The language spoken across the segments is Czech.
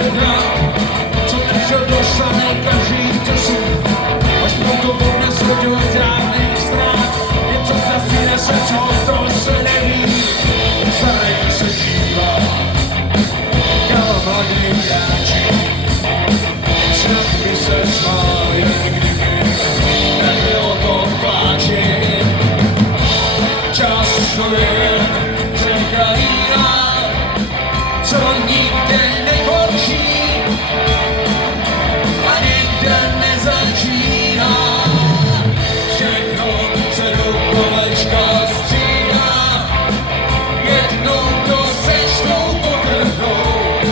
předám, co nechtěl dostane každý času, až proto volně shodil žádných strán, něco zastříne se, co to se neví, starý se dívá, kama mladý hráči, snad by se smál, jen kdyby nebylo to pláči, čas to je řeka jiná, co nikde nekončí a nikde nezačíná. Všechno se do kolečka střídá, jednou to sečtou potrhnou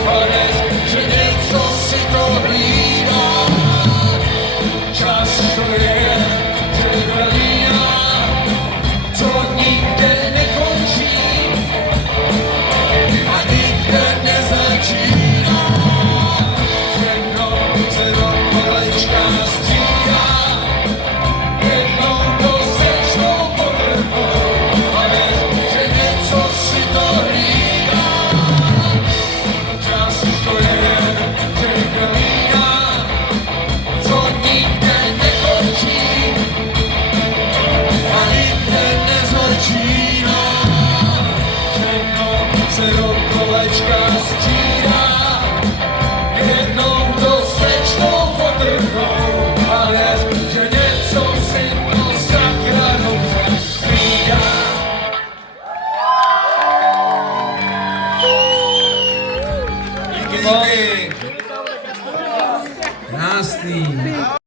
a než, že něco si to hlídá. Čas to je řeka jiná, co nikde nekončí a nikde nezačíná. Všechno se do kolečka střídá, jednou to sečtou potrhnou a než, že něco si to hlídá. Čas to je řeka jiná, co nikde nekončí a nikde nezačíná. Všechno se do kolečka střídá, jednou to sečtou potrhnou a věř, že něco si to sakra dobře hlídá. Díky. Krásný.